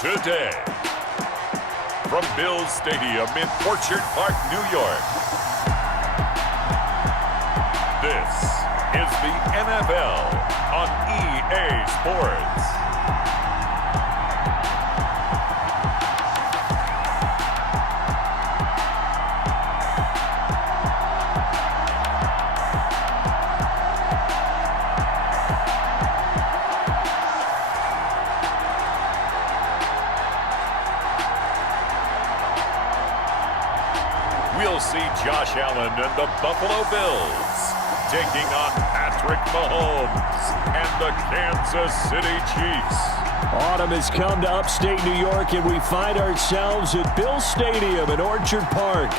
today. From Bills Stadium in Orchard Park, New York, this is the NFL on EA Sports. We'll see Josh Allen and the Buffalo Bills taking on Patrick Mahomes and the Kansas City Chiefs. Autumn has come to upstate New York, and we find ourselves at Bills Stadium in Orchard Park.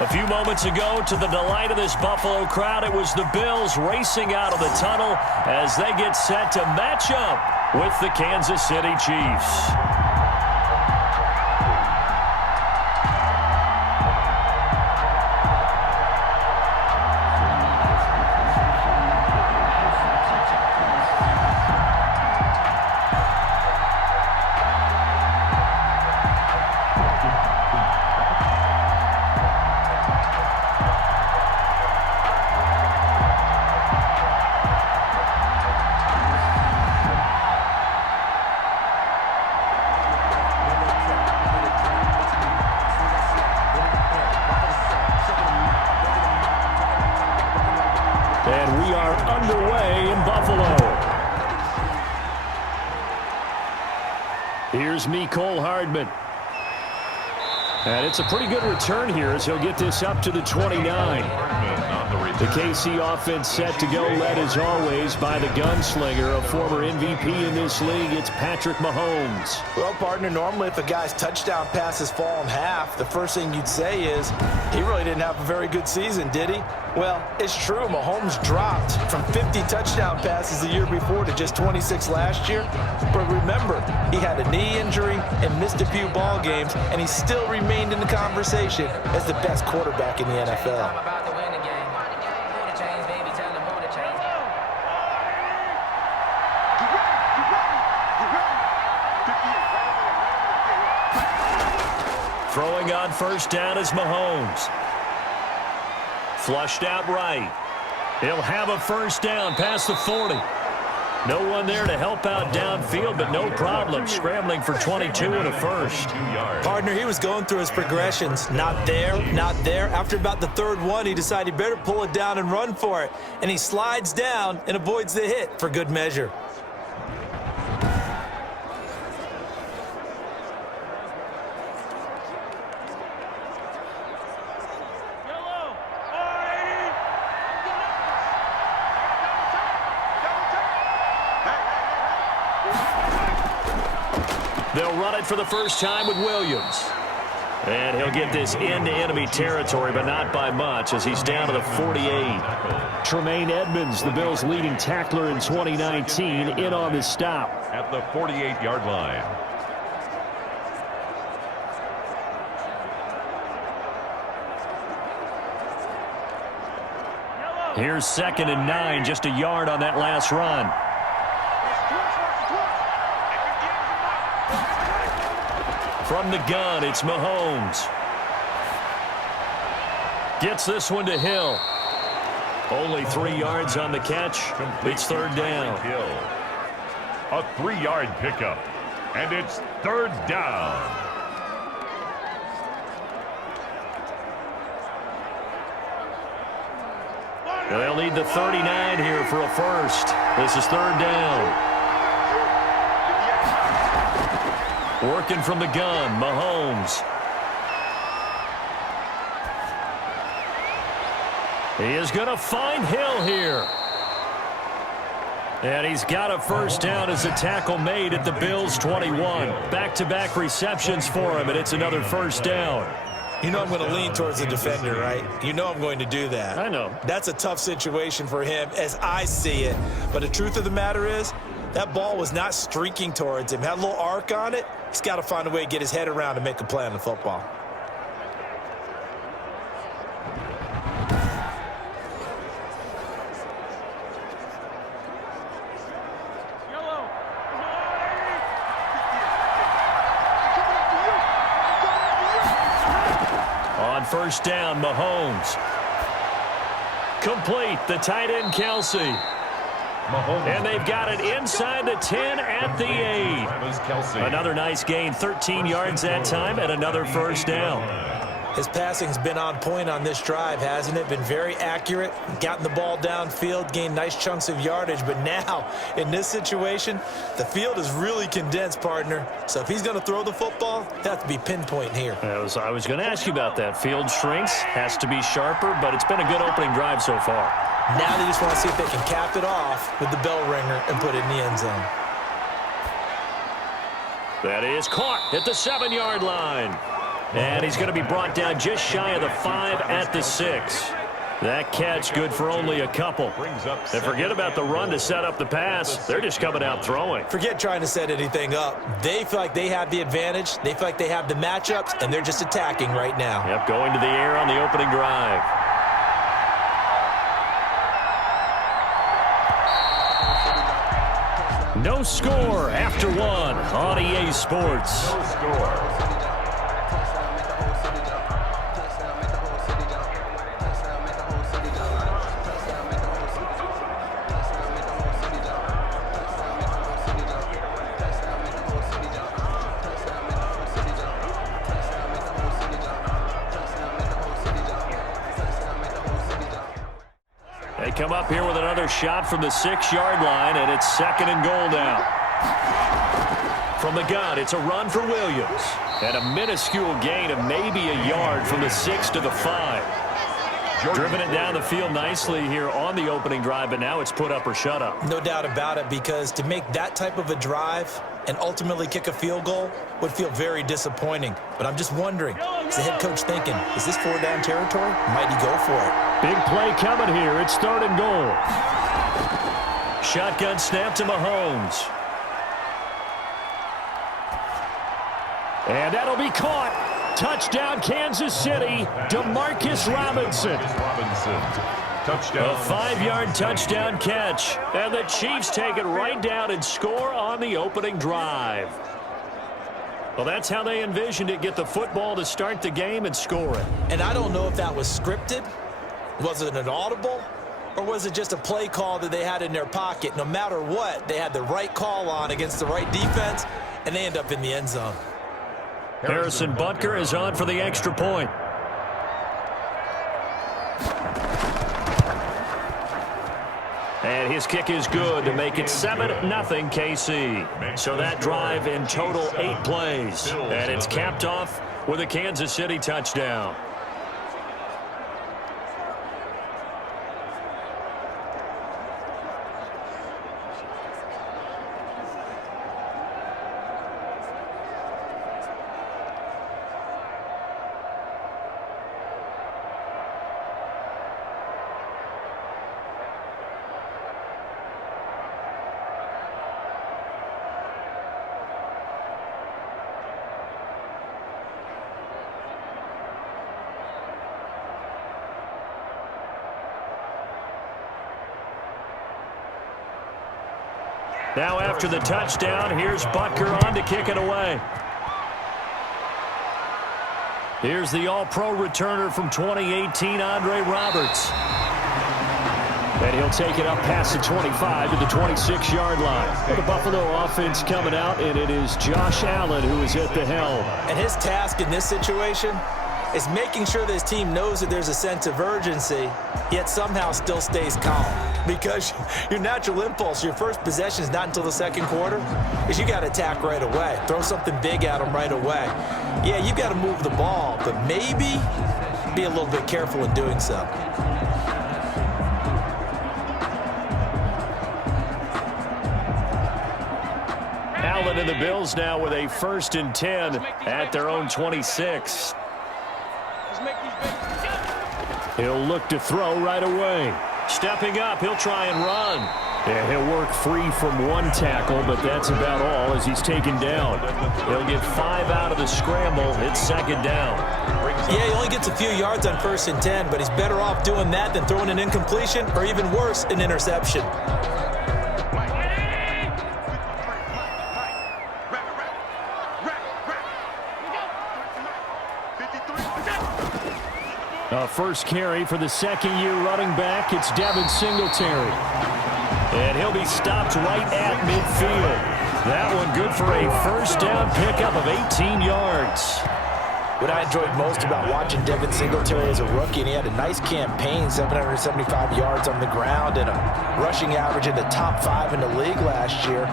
A few moments ago, to the delight of this Buffalo crowd, it was the Bills racing out of the tunnel as they get set to match up with the Kansas City Chiefs. And we are underway in Buffalo. Here's Mecole Hardman. And it's a pretty good return here as he'll get this up to the 29. The KC offense set to go, led as always by the gunslinger, a former MVP in this league. It's Patrick Mahomes. Well, partner, normally if a guy's touchdown passes fall in half, the first thing you'd say is he really didn't have a very good season, did he? Well, it's true. Mahomes dropped from 50 touchdown passes the year before to just 26 last year. But remember, he had a knee injury and missed a few ball games, and he still remained in the conversation as the best quarterback in the NFL. Throwing on first down is Mahomes. Flushed out right. He'll have a first down past the 40. No one there to help out downfield, but no problem scrambling for 22 and a first. Partner, he was going through his progressions. Not there, not there. After about the third one, he decided he better pull it down and run for it. And he slides down and avoids the hit for good measure. They'll run it for the first time with Williams. And he'll get this into enemy territory, but not by much as he's down to the 48. Tremaine Edmonds, the Bills' leading tackler in 2019, in on the stop. At the 48-yard line. Here's 2nd and 9, just a yard on that last run. From the gun, it's Mahomes. Gets this one to Hill. Only 3 yards on the catch. It's third down. A 3-yard pickup, and it's third down. They'll need the 39 here for a first. This is third down. Working from the gun, Mahomes. He is going to find Hill here. And he's got a first down as a tackle made at the Bills' 21. Back-to-back receptions for him, and it's another first down. You know I'm going to lean towards the defender, right? You know I'm going to do that. I know. That's a tough situation for him as I see it. But the truth of the matter is, that ball was not streaking towards him. Had a little arc on it. He's got to find a way to get his head around and make a play on the football. first down, Mahomes. Complete, the tight end, Kelsey. And they've got it inside the 10 at the 8. Another nice gain, 13 yards that time, and another first down. His passing's been on point on this drive, hasn't it? Been very accurate, gotten the ball downfield, gained nice chunks of yardage. But now, in this situation, the field is really condensed, partner. So if he's going to throw the football, it has to be pinpoint here. I was going to ask you about that. Field shrinks, has to be sharper, but it's been a good opening drive so far. Now they just want to see if they can cap it off with the bell ringer and put it in the end zone. That is caught at the 7-yard line. And he's going to be brought down just shy of the 5 at the 6. That catch good for only a couple. And forget about the run to set up the pass. They're just coming out throwing. Forget trying to set anything up. They feel like they have the advantage. They feel like they have the matchups, and they're just attacking right now. Yep, going to the air on the opening drive. No score after one on EA Sports. No score. They come up here with another shot from the 6-yard line, and it's 2nd and goal now. From the gun, it's a run for Williams. And a minuscule gain of maybe a yard from the 6 to the 5. Driven it down the field nicely here on the opening drive, but now it's put up or shut up. No doubt about it, because to make that type of a drive and ultimately kick a field goal would feel very disappointing. But I'm just wondering, is the head coach thinking, is this 4-down territory? Might he go for it? Big play coming here. It's 3rd and goal. Shotgun snap to Mahomes. And that'll be caught. Touchdown, Kansas City. DeMarcus Robinson. Touchdown. A 5-yard touchdown catch. And the Chiefs take it right down and score on the opening drive. Well, that's how they envisioned it. Get the football to start the game and score it. And I don't know if that was scripted. Was it an audible? Or was it just a play call that they had in their pocket? No matter what, they had the right call on against the right defense, and they end up in the end zone. Harrison Butker is on for the extra point. And his kick is good to make it 7-0 KC. So that drive in total 8 plays. And it's capped off with a Kansas City touchdown. Now after the touchdown, here's Butker on to kick it away. Here's the all-pro returner from 2018, Andre Roberts. And he'll take it up past the 25 to the 26-yard line. Well, the Buffalo offense coming out, and it is Josh Allen who is at the helm. And his task in this situation is making sure that his team knows that there's a sense of urgency, yet somehow still stays calm. Because your natural impulse, your first possession is not until the second quarter, is you got to attack right away. Throw something big at them right away. Yeah, you got to move the ball, but maybe be a little bit careful in doing so. Allen and the Bills now with a 1st and 10 at their own 26. He'll look to throw right away. Stepping up, he'll try and run. And he'll work free from one tackle, but that's about all as he's taken down. He'll get 5 out of the scramble. It's 2nd down. Yeah, he only gets a few yards on 1st and 10, but he's better off doing that than throwing an incompletion or even worse, an interception. first carry for the second-year running back. It's Devin Singletary. And he'll be stopped right at midfield. That one good for a first down pickup of 18 yards. What I enjoyed most about watching Devin Singletary as a rookie, and he had a nice campaign, 775 yards on the ground and a rushing average in the top 5 in the league last year,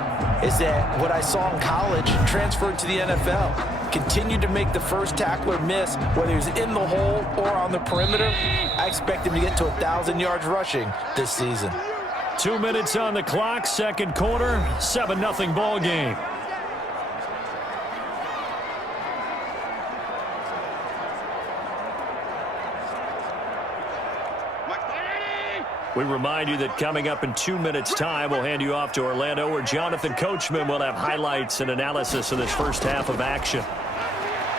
is that what I saw in college transferred to the NFL. Continued to make the first tackler miss, whether he's in the hole or on the perimeter. I expect him to get to 1,000 yards rushing this season. 2 minutes on the clock, second quarter, 7-0 ball game. We remind you that coming up in 2 minutes' time, we'll hand you off to Orlando, where Jonathan Coachman will have highlights and analysis of this first half of action.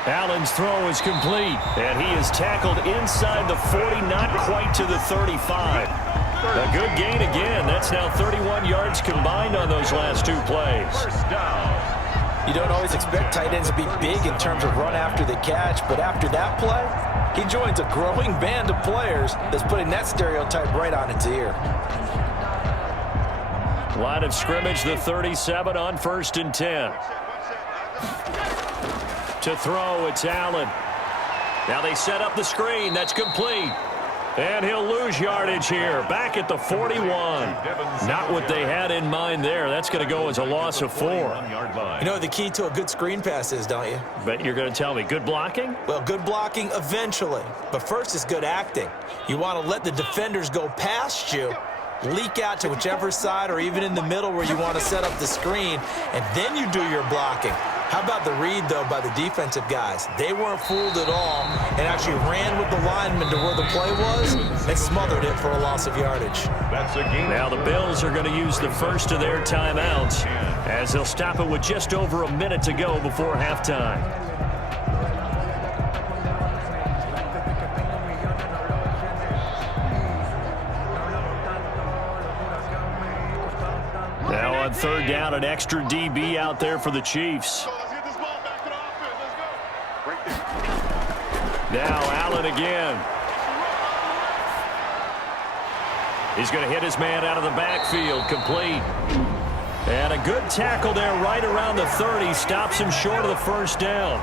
Allen's throw is complete, and he is tackled inside the 40, not quite to the 35. A good gain again. That's now 31 yards combined on those last 2 plays. First down. You don't always expect tight ends to be big in terms of run after the catch, but after that play, he joins a growing band of players that's putting that stereotype right on its ear. Line of scrimmage, the 37 on 1st and 10. To throw, it's Allen. Now they set up the screen. That's complete. And he'll lose yardage here. Back at the 41. Not what they had in mind there. That's going to go as a loss of 4. You know what the key to a good screen pass is, don't you? Bet you're going to tell me. Good blocking? Well, good blocking eventually. But first is good acting. You want to let the defenders go past you, leak out to whichever side or even in the middle where you want to set up the screen, and then you do your blocking. How about the read, though, by the defensive guys? They weren't fooled at all and actually ran with the lineman to where the play was and smothered it for a loss of yardage. That's a game. Now the Bills are going to use the first of their timeouts as they'll stop it with just over a minute to go before halftime. Now on third down, an extra DB out there for the Chiefs. Now Allen again. He's going to hit his man out of the backfield, complete. And a good tackle there right around the 30. Stops him short of the first down.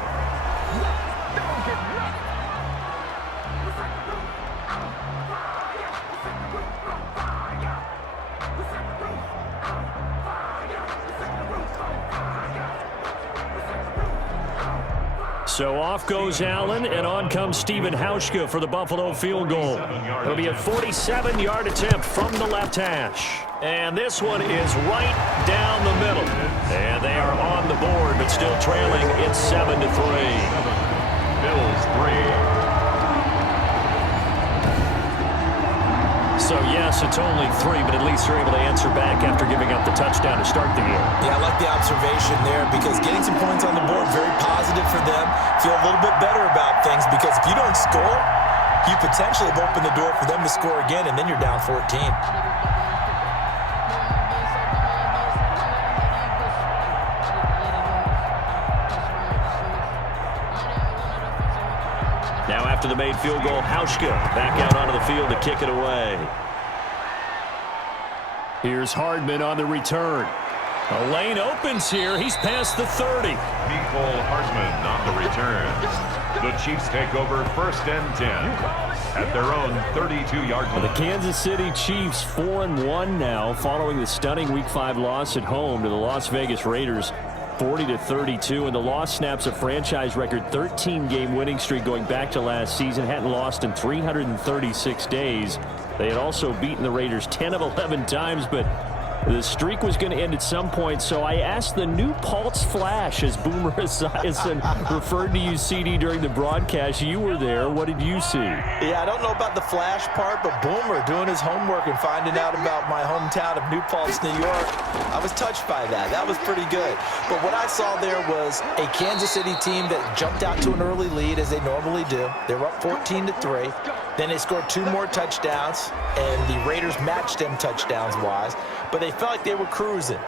So off goes Allen, and on comes Stephen Hauschka for the Buffalo field goal. It'll be a 47-yard attempt from the left hash. And this one is right down the middle. And they are on the board, but still trailing. It's 7-3. Bills 3. So, yes, it's only 3, but at least they're able to answer back after giving up the touchdown to start the game. Yeah, I like the observation there because getting some points on the board, very positive for them. Feel a little bit better about things because if you don't score, you potentially have opened the door for them to score again, and then you're down 14. Now after the made field goal, Hauschka back out onto the field to kick it away. Here's Hardman on the return. A lane opens here. He's past the 30. Mecole Hardman on the return. The Chiefs take over 1st and 10 at their own 32-yard line. The Kansas City Chiefs 4-1 now following the stunning Week 5 loss at home to the Las Vegas Raiders. 40-32, and the loss snaps a franchise record 13-game winning streak going back to last season. Hadn't lost in 336 days. They had also beaten the Raiders 10 of 11 times, but the streak was going to end at some point, so I asked the new Pulse Flash, as Boomer Esiason referred to you, CD, during the broadcast. You were there. What did you see? Yeah, I don't know about the flash part, but Boomer doing his homework and finding out about my hometown of New Paltz, New York, I was touched by that. That was pretty good. But what I saw there was a Kansas City team that jumped out to an early lead, as they normally do. They were up 14-3. Then they scored 2 more touchdowns, and the Raiders matched them touchdowns-wise. But they felt like they were cruising.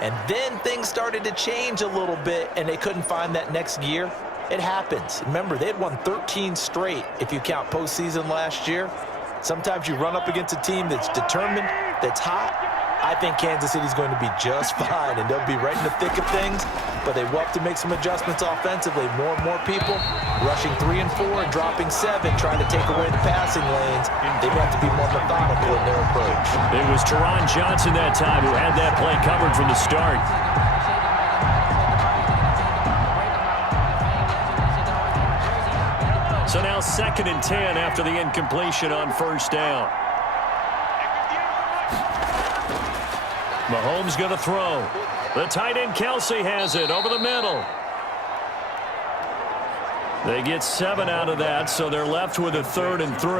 And then things started to change a little bit, and they couldn't find that next gear. It happens. Remember, they had won 13 straight if you count postseason last year. Sometimes you run up against a team that's determined, that's hot. I think Kansas City's going to be just fine, and they'll be right in the thick of things, but they will have to make some adjustments offensively. More and more people rushing 3 and 4 and dropping 7, trying to take away the passing lanes. They have to be more methodical in their approach. It was Teron Johnson that time who had that play covered from the start. So now 2nd and 10 after the incompletion on first down. Mahomes going to throw. The tight end Kelsey has it over the middle. They get 7 out of that, so they're left with a 3rd and 3.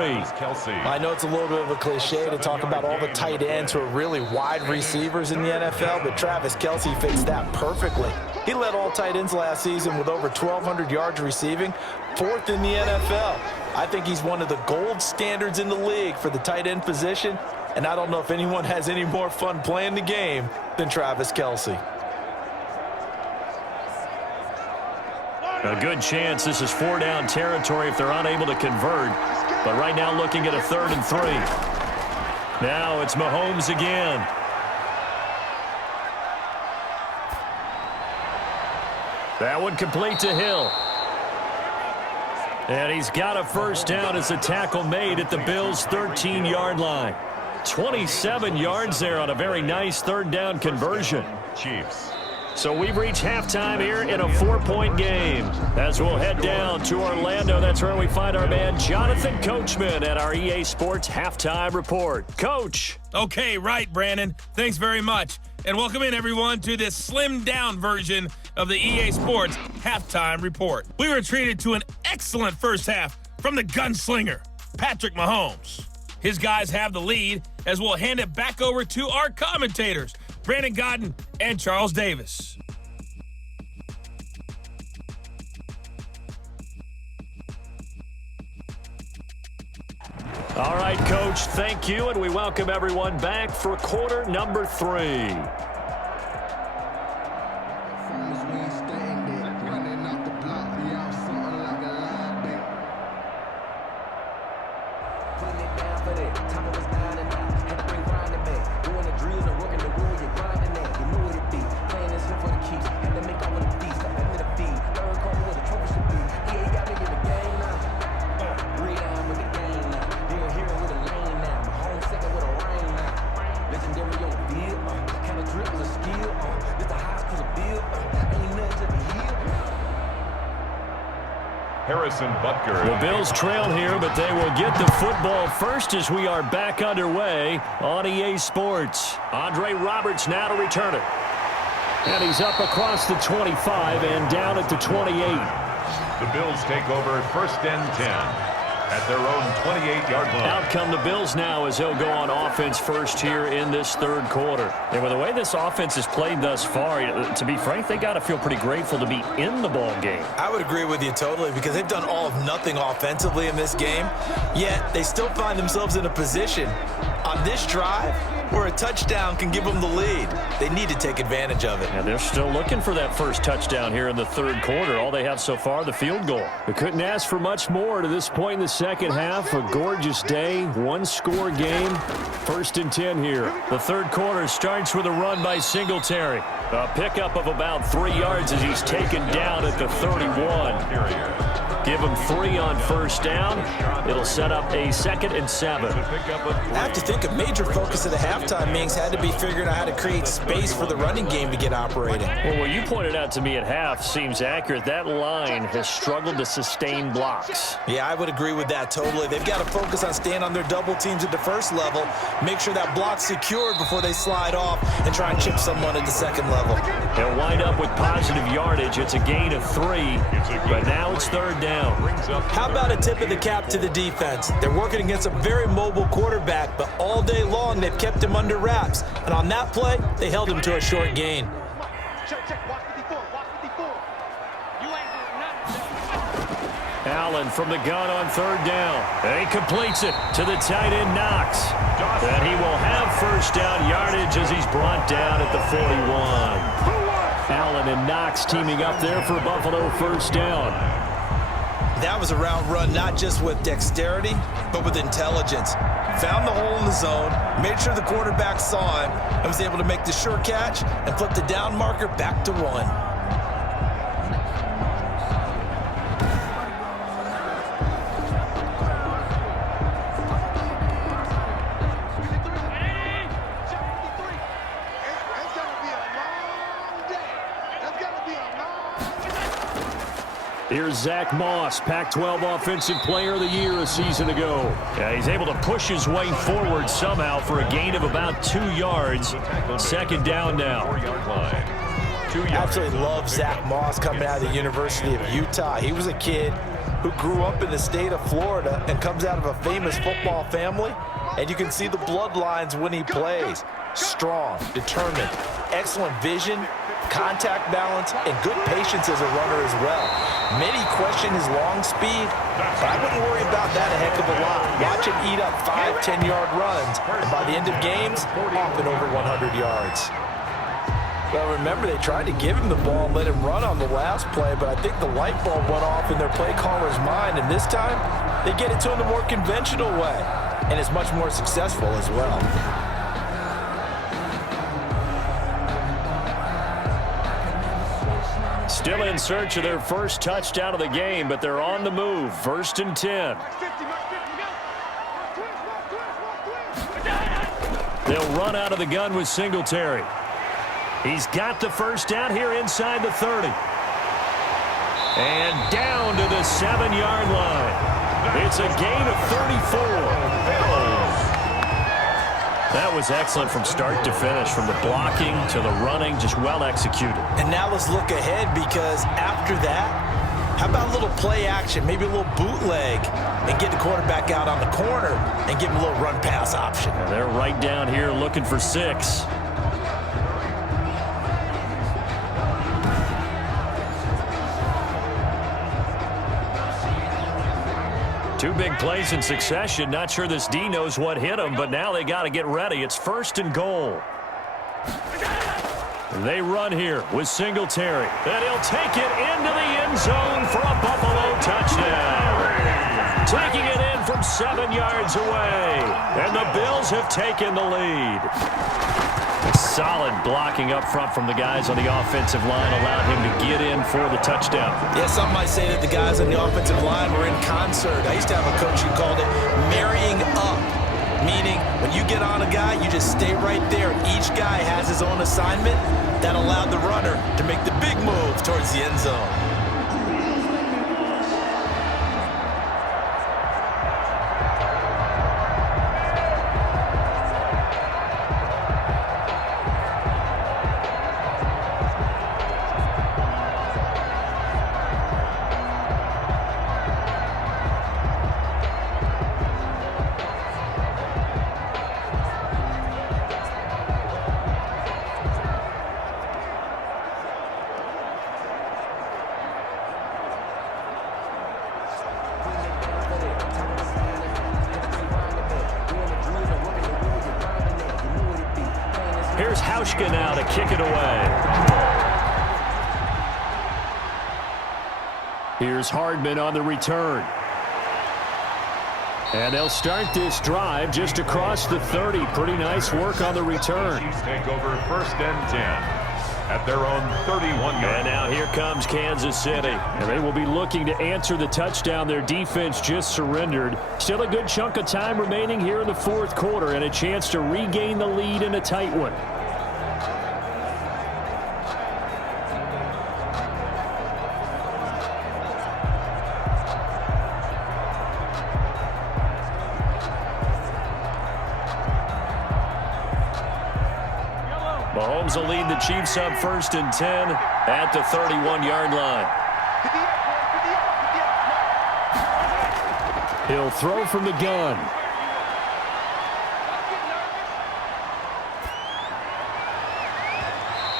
I know it's a little bit of a cliche to talk about all the tight ends who are really wide receivers in the NFL, but Travis Kelsey fits that perfectly. He led all tight ends last season with over 1,200 yards receiving, 4th in the NFL. I think he's one of the gold standards in the league for the tight end position, and I don't know if anyone has any more fun playing the game than Travis Kelsey. A good chance this is 4-down territory if they're unable to convert. But right now looking at a 3rd and 3. Now it's Mahomes again. That one complete to Hill. And he's got a first down as a tackle made at the Bills' 13-yard line. 27 yards there on a very nice 3rd down conversion. Chiefs. So we've reached halftime here in a 4-point game. As we'll head down to Orlando, that's where we find our man Jonathan Coachman at our EA Sports Halftime Report. Coach. Okay, right, Brandon. Thanks very much. And welcome in, everyone, to this slimmed-down version of the EA Sports Halftime Report. We were treated to an excellent first half from the gunslinger, Patrick Mahomes. His guys have the lead as we'll hand it back over to our commentators, Brandon Godden and Charles Davis. All right, Coach, thank you, and we welcome everyone back for quarter number 3. The Bills trail here, but they will get the football first as we are back underway on EA Sports. Andre Roberts now to return it. And he's up across the 25 and down at the 28. The Bills take over 1st and 10 at their own 28-yard line. Out come the Bills now as they'll go on offense first here in this 3rd quarter. And with the way this offense has played thus far, to be frank, they got to feel pretty grateful to be in the ball game. I would agree with you totally because they've done all of nothing offensively in this game, yet they still find themselves in a position on this drive where a touchdown can give them the lead. They need to take advantage of it. And they're still looking for that first touchdown here in the 3rd quarter. All they have so far, the field goal. We couldn't ask for much more to this point in the 2nd half. A gorgeous day, 1-score game. 1st and 10 here. The 3rd quarter starts with a run by Singletary. A pickup of about 3 yards as he's taken down at the 31. Give him 3 on first down. It'll set up a 2nd and 7. I have to think a major focus of the halftime meetings had to be figuring out how to create space for the running game to get operating. Well, what you pointed out to me at half seems accurate. That line has struggled to sustain blocks. Yeah, I would agree with that totally. They've got to focus on staying on their double teams at the first level, make sure that block's secured before they slide off and try and chip someone at the 2nd level. They'll wind up with positive yardage. It's a gain of 3, but now it's 3rd down. How about a tip of the cap to the defense? They're working against a very mobile quarterback, but all day long they've kept him under wraps. And on that play, they held him to a short gain. Allen from the gun on 3rd down. And he completes it to the tight end Knox. And he will have first down yardage as he's brought down at the 41. Allen Allen and Knox teaming up there for Buffalo first down. That was a route run not just with dexterity, but with intelligence. Found the hole in the zone, made sure the quarterback saw him, and was able to make the sure catch and flip the down marker back to 1. Here's Zach Moss, Pac-12 Offensive Player of the Year a season ago. Yeah, he's able to push his way forward somehow for a gain of about 2 yards. Second down now. Absolutely love Zach Moss coming out of the University of Utah. He was a kid who grew up in the state of Florida and comes out of a famous football family. And you can see the bloodlines when he plays. Strong, determined, excellent vision, contact balance, and good patience as a runner as well. Many question his long speed, but I wouldn't worry about that a heck of a lot. Watch him eat up 5-10-yard runs, and by the end of games, often over 100 yards. Well, remember, they tried to give him the ball and let him run on the last play, but I think the light bulb went off in their play caller's mind, and this time, they get it to him the more conventional way, and it's much more successful as well. Still in search of their first touchdown of the game, but they're on the move. 1st and 10. They'll run out of the gun with Singletary. He's got the first down here inside the 30. And down to the 7-yard line. It's a gain of 34. That was excellent from start to finish, from the blocking to the running, just well executed. And now let's look ahead, because after that, how about a little play action, maybe a little bootleg, and get the quarterback out on the corner and give him a little run pass option. And they're right down here looking for 6. Two big plays in succession. Not sure this D knows what hit him, but now they got to get ready. It's 1st and goal. They run here with Singletary. And he'll take it into the end zone for a Buffalo touchdown. Taking it in from 7 yards away. And the Bills have taken the lead. Solid blocking up front from the guys on the offensive line allowed him to get in for the touchdown. Yeah, some might say that the guys on the offensive line were in concert. I used to have a coach who called it marrying up, meaning when you get on a guy, you just stay right there. Each guy has his own assignment. That allowed the runner to make the big move towards the end zone. Here's Hauschka now to kick it away. Here's Hardman on the return. And they'll start this drive just across the 30. Pretty nice work on the return. Chiefs take over 1st and 10 at their own 31-yard. And now here comes Kansas City. And they will be looking to answer the touchdown their defense just surrendered. Still a good chunk of time remaining here in the 4th quarter and a chance to regain the lead in a tight one. Mahomes will lead the Chiefs up 1st and 10 at the 31-yard line. He'll throw from the gun.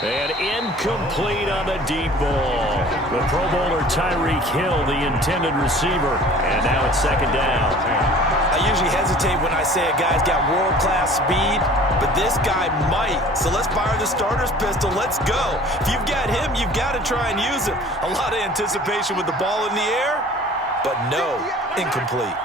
And incomplete on the deep ball. The Pro Bowler Tyreek Hill, the intended receiver. And now it's second down. I usually hesitate when I say a guy's got world-class speed, but this guy might. So let's fire the starter's pistol. Let's go. If you've got him, you've got to try and use him. A lot of anticipation with the ball in the air, but no, incomplete.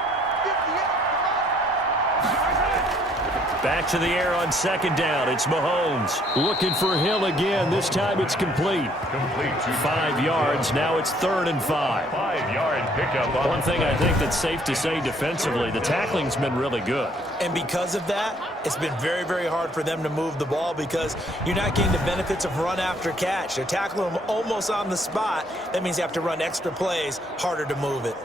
Back to the air on second down. It's Mahomes looking for Hill again. This time it's complete. 5 yards. Now it's 3rd and 5. 5-yard pickup. One thing I think that's safe to say defensively, the tackling's been really good. And because of that, it's been very, very hard for them to move the ball because you're not getting the benefits of run after catch. They're tackling them almost on the spot. That means you have to run extra plays, harder to move it.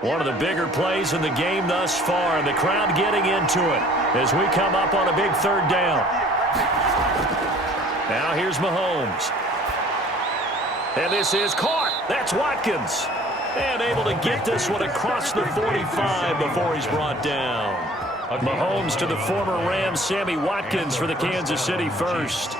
One of the bigger plays in the game thus far, and the crowd getting into it as we come up on a big 3rd down. Now here's Mahomes. And this is caught. That's Watkins. And able to get this one across the 45 before he's brought down. Mahomes to the former Rams, Sammy Watkins for the Kansas City first.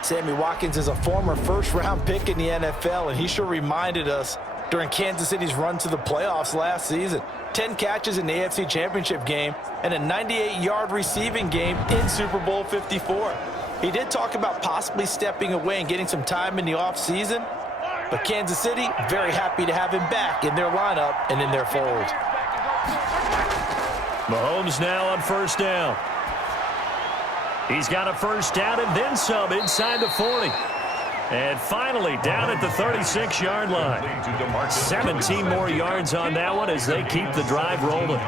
Sammy Watkins is a former first-round pick in the NFL, and he sure reminded us during Kansas City's run to the playoffs last season. 10 catches in the AFC Championship game and a 98-yard receiving game in Super Bowl 54. He did talk about possibly stepping away and getting some time in the offseason, but Kansas City very happy to have him back in their lineup and in their fold. Mahomes now on 1st down. He's got a 1st down and then some inside the 40. And finally, down at the 36-yard line. 17 more yards on that one as they keep the drive rolling.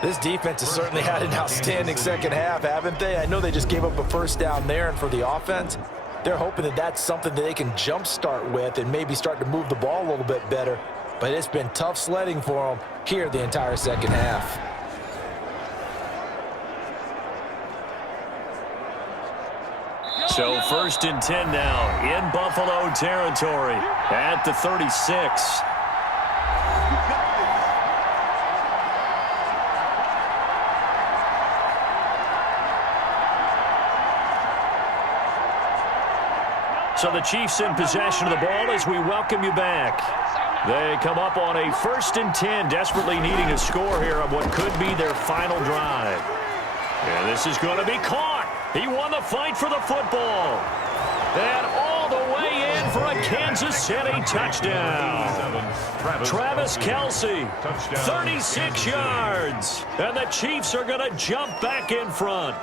This defense has certainly had an outstanding second half, haven't they? I know they just gave up a 1st down there, and for the offense, they're hoping that that's something that they can jumpstart with and maybe start to move the ball a little bit better. But it's been tough sledding for them here the entire second half. So 1st and 10 now in Buffalo territory at the 36. So the Chiefs in possession of the ball as we welcome you back. They come up on a 1st and 10, desperately needing a score here on what could be their final drive. And this is going to be caught. He won the fight for the football. And all the way in for a Kansas City touchdown. Travis Kelce, 36 yards. And the Chiefs are going to jump back in front.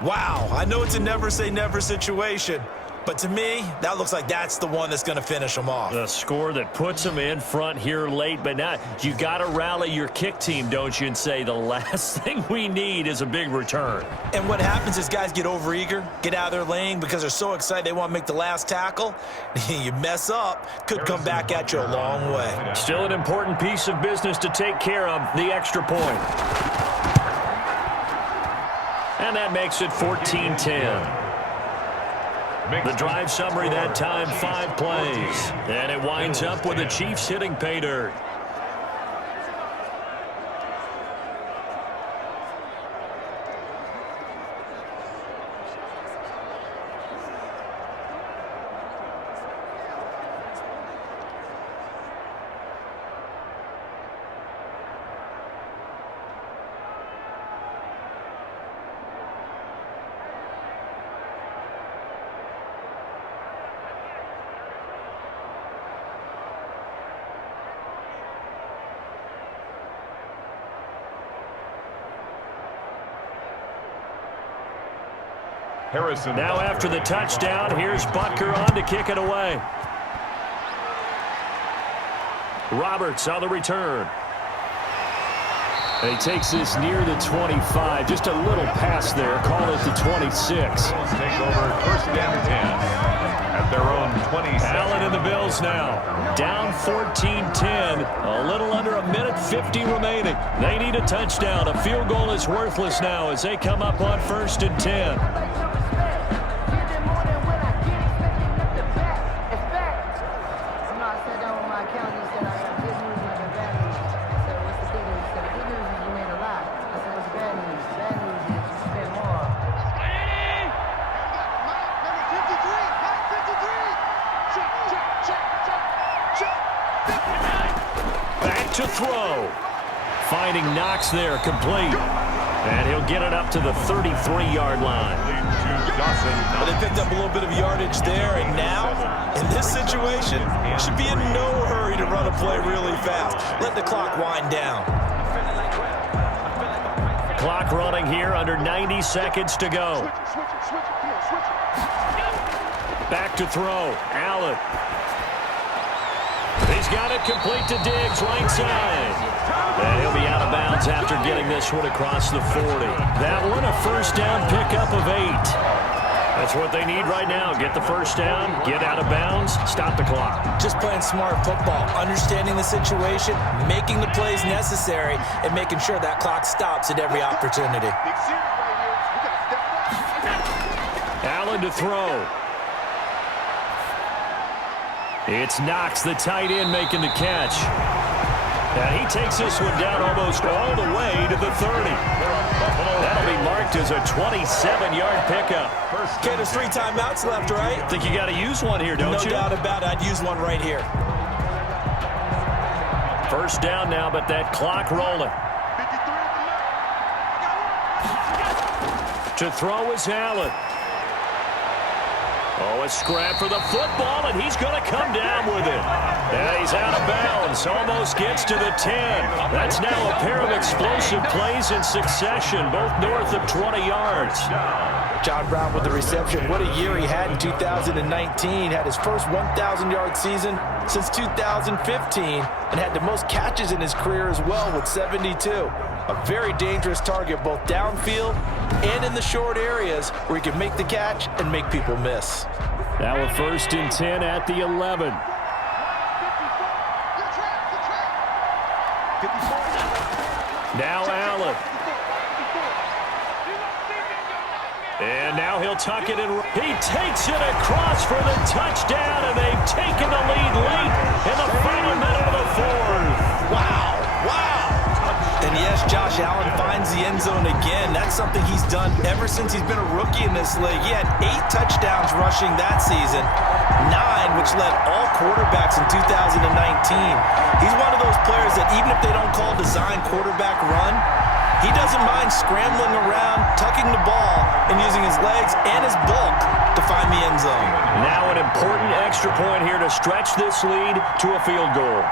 Wow, I know it's a never-say-never situation, but to me, that looks like that's the one that's going to finish them off. The score that puts them in front here late, but now you got to rally your kick team, don't you, and say the last thing we need is a big return. And what happens is guys get overeager, get out of their lane because they're so excited they want to make the last tackle. You mess up, could come back at you a long way. Still an important piece of business to take care of, the extra point. And that makes it 14-10. The drive summary that time, 5 plays. And it winds up with the Chiefs hitting pay dirt. Now after the touchdown, here's Butker on to kick it away. Roberts on the return. And he takes this near the 25. Just a little pass there. Call it the 26. Bills take over 1st and 10 at their own 27. Allen and the Bills now. Down 14-10. A little under a minute 50 remaining. They need a touchdown. A field goal is worthless now as they come up on 1st and 10. to throw. Finding Knox there, complete. And he'll get it up to the 33-yard line. Well, they picked up a little bit of yardage there, and now, in this situation, should be in no hurry to run a play really fast. Let the clock wind down. Clock running here, under 90 seconds to go. Back to throw, Allen. He's got it complete to Diggs, right side. And he'll be out of bounds after getting this one across the 40. That one, a first down pickup of 8. That's what they need right now. Get the first down, get out of bounds, stop the clock. Just playing smart football, understanding the situation, making the plays necessary, and making sure that clock stops at every opportunity. Allen to throw. It's Knox, the tight end, making the catch. And he takes this one down almost all the way to the 30. That'll be marked as a 27-yard pickup. Okay, there's 3 timeouts left, right? I think you got to use one here, don't you? No doubt about it. I'd use one right here. First down now, but that clock rolling. To throw is Allen. Oh, a scrap for the football, and he's going to come down with it. Yeah, he's out of bounds. Almost gets to the 10. That's now a pair of explosive plays in succession, both north of 20 yards. John Brown with the reception. What a year he had in 2019. Had his first 1,000-yard season since 2015 and had the most catches in his career as well with 72. A very dangerous target both downfield and in the short areas where he can make the catch and make people miss. Now a 1st and 10 at the 11. Now Allen. And now he'll tuck it in. He takes it across for the touchdown, and they've taken the lead late in the final minute of the 4th. Wow. And yes, Josh Allen finds the end zone again. That's something he's done ever since he's been a rookie in this league. He had 8 touchdowns rushing that season, 9 which led all quarterbacks in 2019. He's one of those players that even if they don't call design quarterback run, he doesn't mind scrambling around, tucking the ball, and using his legs and his bulk to find the end zone. Now an important extra point here to stretch this lead to a field goal.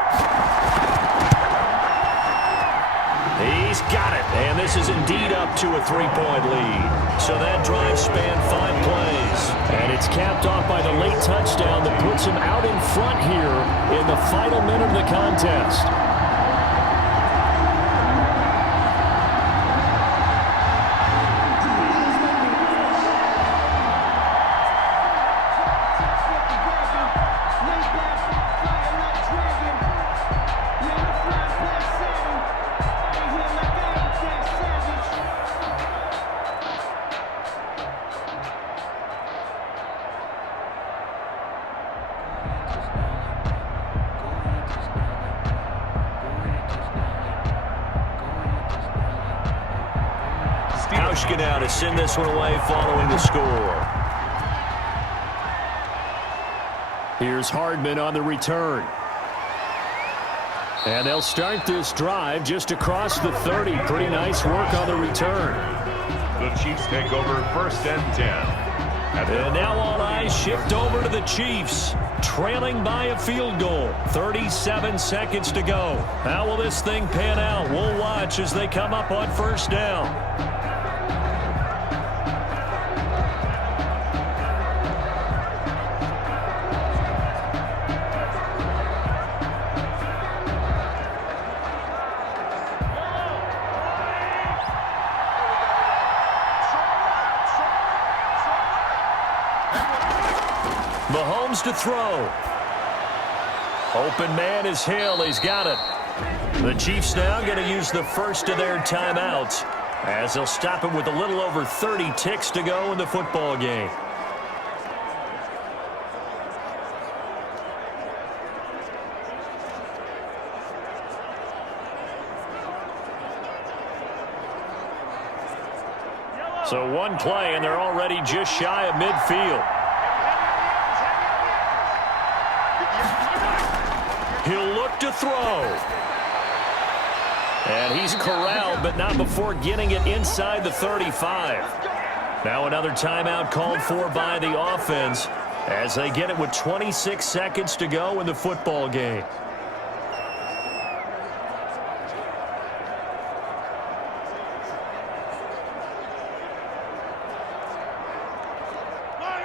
He's got it, and this is indeed up to a 3-point lead. So that drive spanned 5 plays, and it's capped off by the late touchdown that puts him out in front here in the final minute of the contest. Now to send this one away following the score. Here's Hardman on the return. And they'll start this drive just across the 30. Pretty nice work on the return. The Chiefs take over 1st and 10. And now all eyes shift over to the Chiefs, trailing by a field goal. 37 seconds to go. How will this thing pan out? We'll watch as they come up on 1st down. Mahomes to throw. Open man is Hill. He's got it. The Chiefs now going to use the first of their timeouts as they'll stop him with a little over 30 ticks to go in the football game. So one play, and they're already just shy of midfield. He'll look to throw. And he's corralled, but not before getting it inside the 35. Now another timeout called for by the offense as they get it with 26 seconds to go in the football game.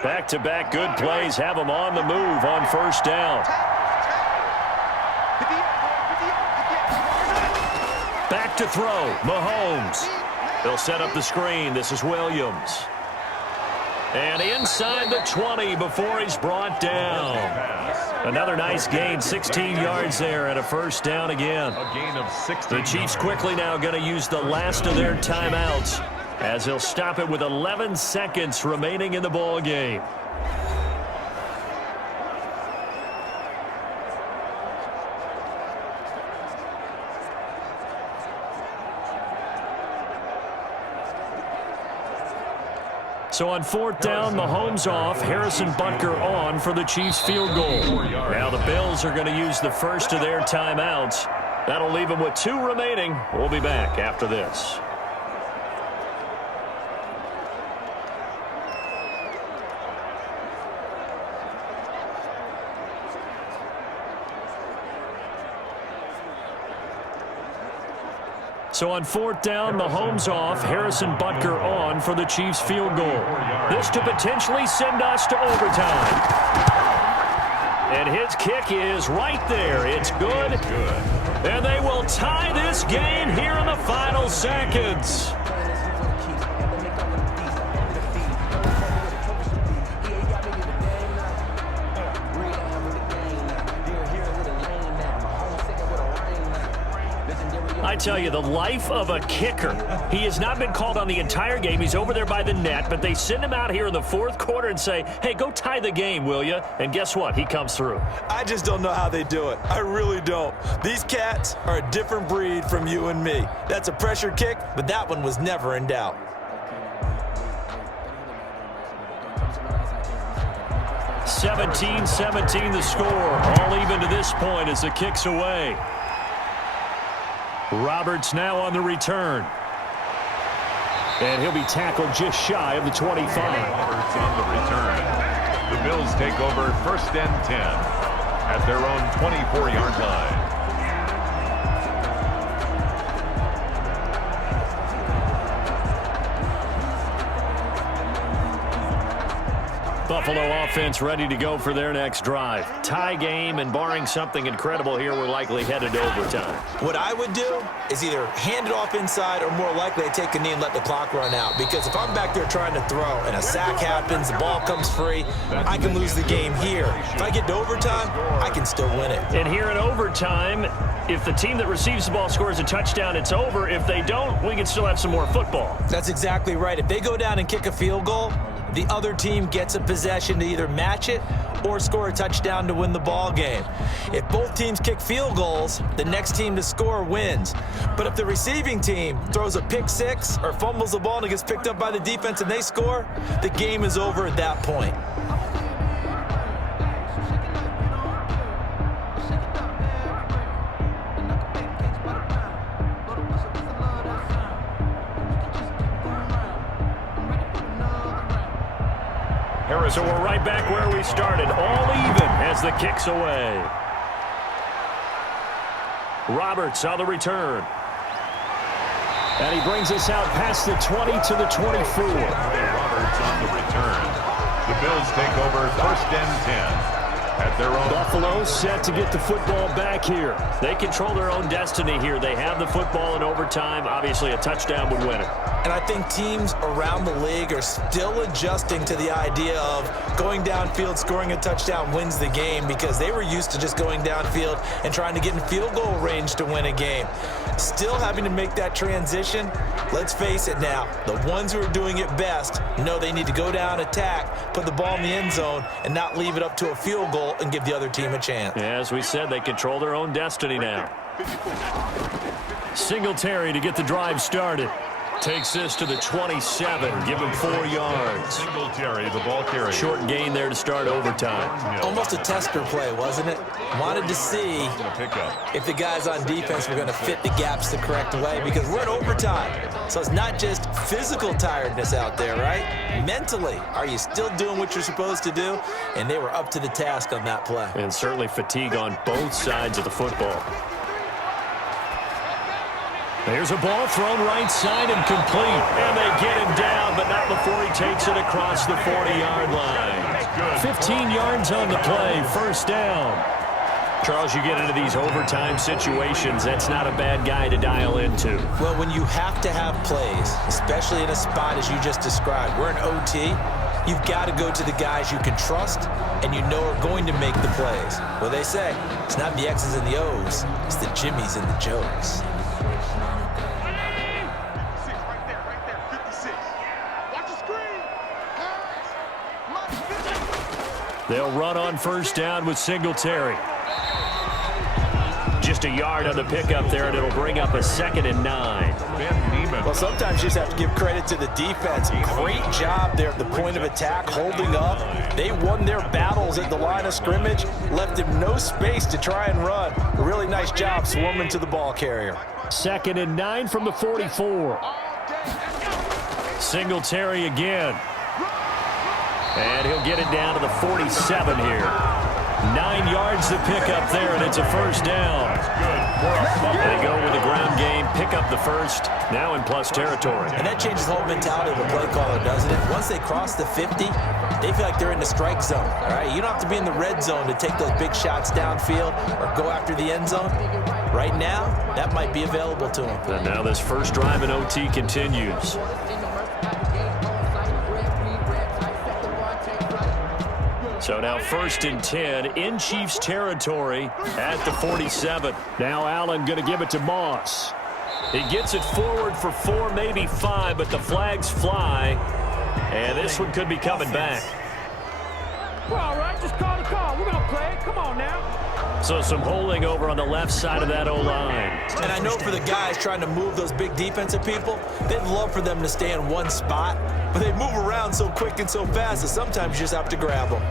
Back-to-back good plays have them on the move on first down. Back to throw, Mahomes. They'll set up the screen. This is Williams. And inside the 20 before he's brought down. Another nice gain, 16 yards there and a first down again. A gain of 16. The Chiefs quickly now going to use the last of their timeouts as they'll stop it with 11 seconds remaining in the ball game. So on fourth down, Mahomes off, Harrison Butker on for the Chiefs field goal. Now the Bills are going to use the first of their timeouts. That'll leave them with 2 remaining. We'll be back after this. So on fourth down, Mahomes off, Harrison Butker on for the Chiefs field goal. This to potentially send us to overtime. And his kick is right there. It's good. And they will tie this game here in the final seconds. I tell you, the life of a kicker. He has not been called on the entire game. He's over there by the net, but they send him out here in the fourth quarter and say, hey, go tie the game, will you? And guess what? He comes through. I just don't know how they do it. I really don't. These cats are a different breed from you and me. That's a pressure kick, but that one was never in doubt. (17-17) the score. All even to this point as the kick's away. Roberts now on the return. And he'll be tackled just shy of the 25. Roberts on the return. The Bills take over first and 10 at their own 24-yard line. Buffalo offense ready to go for their next drive. Tie game, and barring something incredible here, we're likely headed to overtime. What I would do is either hand it off inside or more likely I take a knee and let the clock run out. Because if I'm back there trying to throw and a sack happens, the ball comes free, I can lose the game here. If I get to overtime, I can still win it. And here in overtime, if the team that receives the ball scores a touchdown, it's over. If they don't, we can still have some more football. That's exactly right. If they go down and kick a field goal, the other team gets a possession to either match it or score a touchdown to win the ball game. If both teams kick field goals, the next team to score wins. But if the receiving team throws a pick six or fumbles the ball and it gets picked up by the defense and they score, the game is over at that point. So we're right back where we started, all even as the kick's away. Roberts on the return. And he brings us out past the 20 to the 24. Roberts on the return. The Bills take over first and 10 at their own. Buffalo set to get the football back here. They control their own destiny here. They have the football in overtime. Obviously, a touchdown would win it. And I think teams around the league are still adjusting to the idea of going downfield, scoring a touchdown wins the game, because they were used to just going downfield and trying to get in field goal range to win a game. Still having to make that transition. Let's face it now, the ones who are doing it best know they need to go down, attack, put the ball in the end zone, and not leave it up to a field goal and give the other team a chance. As we said, they control their own destiny now. Singletary to get the drive started. Takes this to the 27. Give him 4 yards. Singletary, the ball carrier. Short gain there to start overtime. Almost a tester play, wasn't it? Wanted to see if the guys on defense were going to fit the gaps the correct way, because we're in overtime. So it's not just physical tiredness out there, right? Mentally, are you still doing what you're supposed to do? And they were up to the task on that play. And certainly fatigue on both sides of the football. There's a ball thrown right side and complete. And they get him down, but not before he takes it across the 40-yard line. 15 yards on the play, first down. Charles, you get into these overtime situations, that's not a bad guy to dial into. Well, when you have to have plays, especially in a spot as you just described, we're in OT, you've got to go to the guys you can trust and you know are going to make the plays. Well, they say it's not the X's and the O's, it's the Jimmies and the Joes. They'll run on first down with Singletary. Just a yard on the pickup there, and it'll bring up a 2nd and 9. Well, sometimes you just have to give credit to the defense. Great job there at the point of attack, holding up. They won their battles at the line of scrimmage, left him no space to try and run. A really nice job swarming to the ball carrier. 2nd and 9 from the 44. Singletary again. And he'll get it down to the 47 here. 9 yards to pick up there, and it's a first down. They go with the ground game, pick up the first, now in plus territory. And that changes the whole mentality of the play caller, doesn't it? Once they cross the 50, they feel like they're in the strike zone, all right? You don't have to be in the red zone to take those big shots downfield or go after the end zone. Right now, that might be available to them. And now this first drive in OT continues. So now 1st and 10 in Chiefs territory at the 47. Now Allen going to give it to Moss. He gets it forward for 4, maybe 5, but the flags fly. And this one could be coming back. Well, all right, just call the call. We're going to play it. Come on now. So some holding over on the left side of that O-line. And I know for the guys trying to move those big defensive people, they'd love for them to stay in one spot, but they move around so quick and so fast that sometimes you just have to grab them.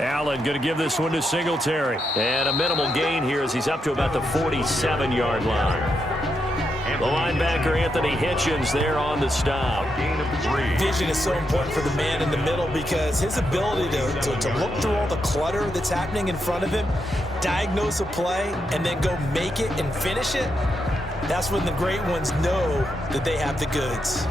Allen going to give this one to Singletary. And a minimal gain here as he's up to about the 47-yard line. The linebacker, Anthony Hitchens, there on the stop. Vision is so important for the man in the middle because his ability to look through all the clutter that's happening in front of him, diagnose a play, and then go make it and finish it, that's when the great ones know that they have the goods.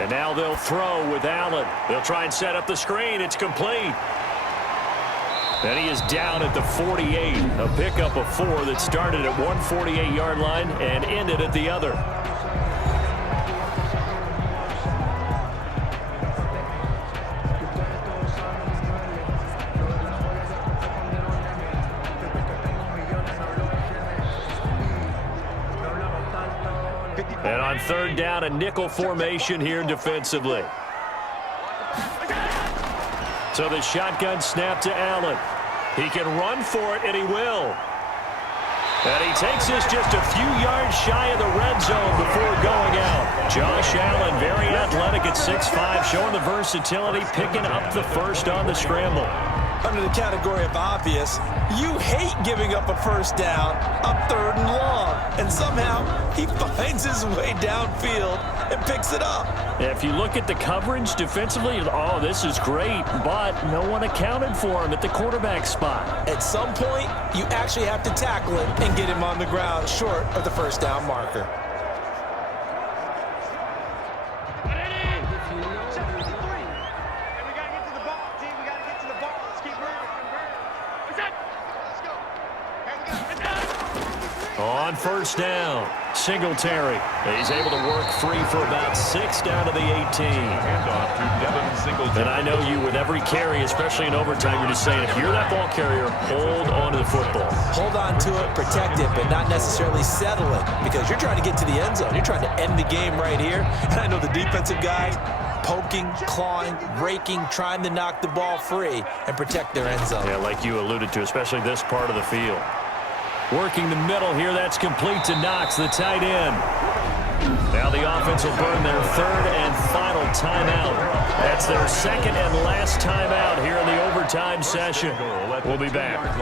And now they'll throw with Allen. They'll try and set up the screen. It's complete. And he is down at the 48. A pickup of 4 that started at one 48-yard line and ended at the other. And on 3rd down, a nickel formation here defensively. So the shotgun snap to Allen. He can run for it, and he will. And he takes this just a few yards shy of the red zone before going out. Josh Allen, very athletic at 6'5", showing the versatility, picking up the first on the scramble. Under the category of obvious, you hate giving up a first down, a 3rd and long, and somehow he finds his way downfield and picks it up. If you look at the coverage defensively, oh, this is great, but no one accounted for him at the quarterback spot. At some point, you actually have to tackle him and get him on the ground short of the first down marker. On first down, Singletary. He's able to work free for about 6 down to the 18. Handoff to Devin Singletary. And I know you, with every carry, especially in overtime, you're just saying, if you're that ball carrier, hold on to the football. Hold on to it, protect it, but not necessarily settle it, because you're trying to get to the end zone. You're trying to end the game right here. And I know the defensive guys poking, clawing, raking, trying to knock the ball free and protect their end zone. Yeah, like you alluded to, especially this part of the field. Working the middle here, that's complete to Knox, the tight end. Now the offense will burn their third and final timeout. That's their second and last timeout here in the overtime session. We'll be back.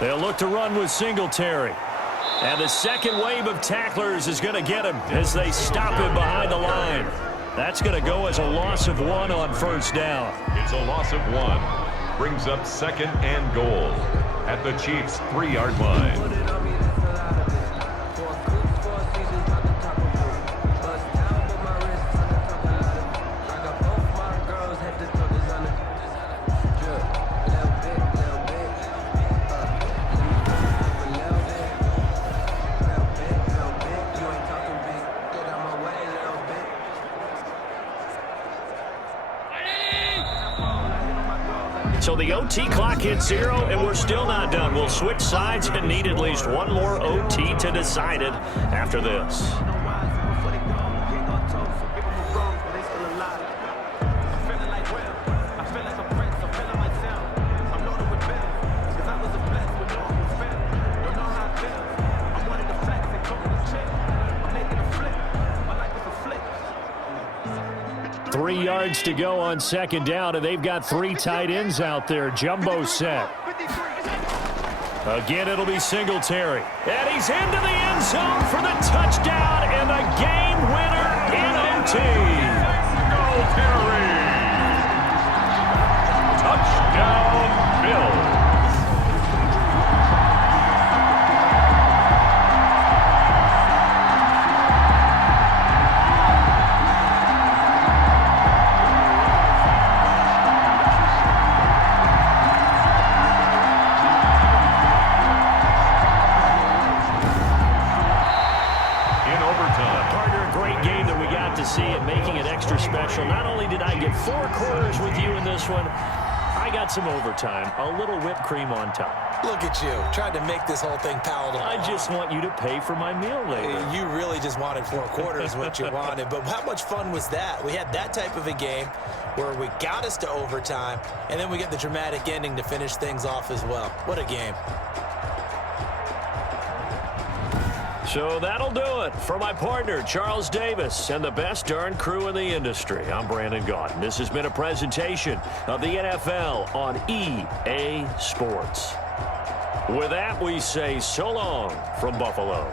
They'll look to run with Singletary. And the second wave of tacklers is going to get him as they stop him behind the line. That's going to go as a loss of 1 on first down. It's a loss of 1. Brings up second and goal at the Chiefs' 3-yard line. So the OT clock hits 0, and we're still not done. We'll switch sides and need at least one more OT to decide it after this. To go on second down, and they've got 3 tight ends out there. Jumbo set. Again, it'll be Singletary. And he's into the end zone for the touchdown and the game winner in OT. Singletary. Touchdown, Bills. Not only did I get 4 quarters with you in this one, I got some overtime, a little whipped cream on top. Look at you, trying to make this whole thing palatable. I just want you to pay for my meal later. You really just wanted 4 quarters, what you wanted. But how much fun was that? We had that type of a game where we got us to overtime, and then we get the dramatic ending to finish things off as well. What a game. So that'll do it for my partner, Charles Davis, and the best darn crew in the industry. I'm Brandon Gaudin. This has been a presentation of the NFL on EA Sports. With that, we say so long from Buffalo.